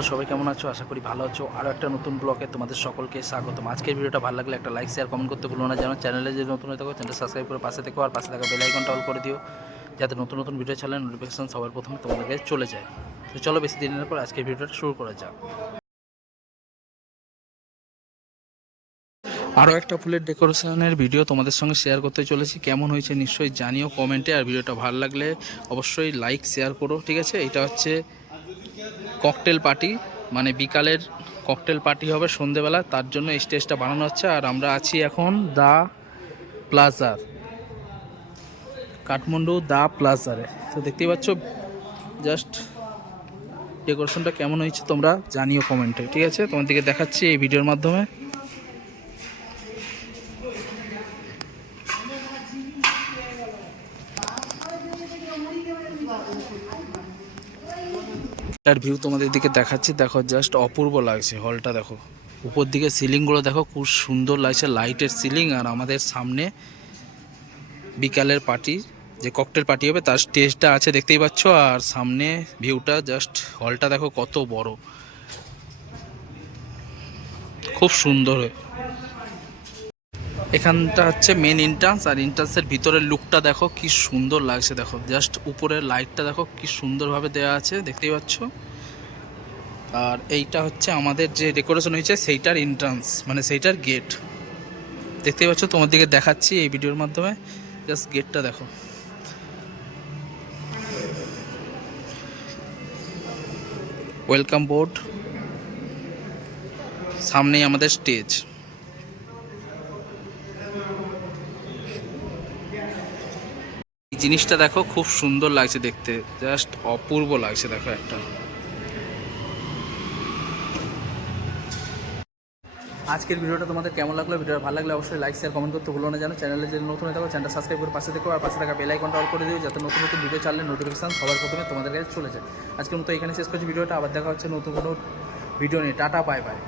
বন্ধুরা সবাই কেমন আছো? আশা করি ভালো আছো। আরও একটা নতুন ব্লগে তোমাদের সকলকে স্বাগতম। আজকের ভিডিওটা ভালো লাগলে একটা লাইক শেয়ার কমেন্ট করতে ভুলো না। যেন চ্যানেলে যে নতুন হয়ে থাকো চ্যানেলটা সাবস্ক্রাইব করে পাশে থেকো, আর পাশে থাকা বেল আইকনটা অল করে দিও, যাতে নতুন নতুন ভিডিও ছাড়লে নোটিফিকেশন সবার প্রথমে তোমাদের কাছে চলে যায়। তো চলো বেশি দিনের পর আজকের ভিডিওটা শুরু করা যাক। আরও একটা ফুলের ডেকোরেশনের ভিডিও তোমাদের সঙ্গে শেয়ার করতে চলেছি। কেমন হয়েছে নিশ্চয়ই জানিও কমেন্টে, আর ভিডিওটা ভালো লাগলে অবশ্যই লাইক শেয়ার করো, ঠিক আছে? এটা হচ্ছে ককটেল পার্টি, মানে বিকালের ককটেল পার্টি হবে সন্ধেবেলা, তার জন্য এই স্টেজটা বানানো হচ্ছে। আর আমরা আছি এখন দা প্লাজার, কাঠমান্ডু দা প্লাজারে। তো দেখতেই পাচ্ছ জাস্ট ডেকোরেশনটা কেমন হয়েছে তোমরা জানিও কমেন্টে, ঠিক আছে? তোমাদেরকে দেখাচ্ছি এই ভিডিওর মাধ্যমে। তার ভিউ তোমাদের দিকে দেখাচ্ছি, দেখো জাস্ট অপূর্ব লাগছে হলটা। দেখো উপর দিকে সিলিংগুলো দেখো, খুব সুন্দর লাগছে, লাইটের সিলিং। আর আমাদের সামনে বিকালের পার্টি, যে ককটেল পার্টি হবে তার স্টেজটা আছে দেখতেই পাচ্ছ। আর সামনে ভিউটা জাস্ট, হলটা দেখো কত বড়, খুব সুন্দর। এখানটা হচ্ছে মেন এন্ট্রান্স, আর এন্ট্রান্সের ভিতরের লুকটা দেখো কি সুন্দর লাগছে। দেখো জাস্ট উপরের লাইটটা দেখো কি সুন্দরভাবে দেওয়া আছে দেখতেই পাচ্ছ। আর এইটা হচ্ছে আমাদের যে ডেকোরেশন হয়েছে সেইটার এন্ট্রান্স, মানে সেইটার গেট দেখতেই পাচ্ছ। তোমার দিকে দেখাচ্ছি এই ভিডিওর মাধ্যমে, জাস্ট গেটটা দেখো। ওয়েলকাম বোর্ড, সামনেই আমাদের স্টেজ। এই জিনিসটা দেখো খুব সুন্দর লাগছে দেখতে, জাস্ট অপূর্ব লাগছে দেখো একটা। আজকের ভিডিওটা তোমাদের কেমন লাগলো? ভিডিওটা ভালো লাগলে অবশ্যই লাইক শেয়ার কমেন্ট করতে ভুলো না। জানো চ্যানেলে যদি নতুন হয়ে থাকো চ্যানেলটা সাবস্ক্রাইব করে পাশে থেকো, আর পাশে থাকা বেল আইকনটা অল করে দিও, যাতে নতুন নতুন ভিডিও ছাড়লে নোটিফিকেশন সবার প্রথমে তোমাদের কাছে চলে যায়। আজকের মতো এখানে শেষ করছি ভিডিওটা, আবার দেখা হচ্ছে নতুন কোনো ভিডিও নিয়ে। Tata, bye bye.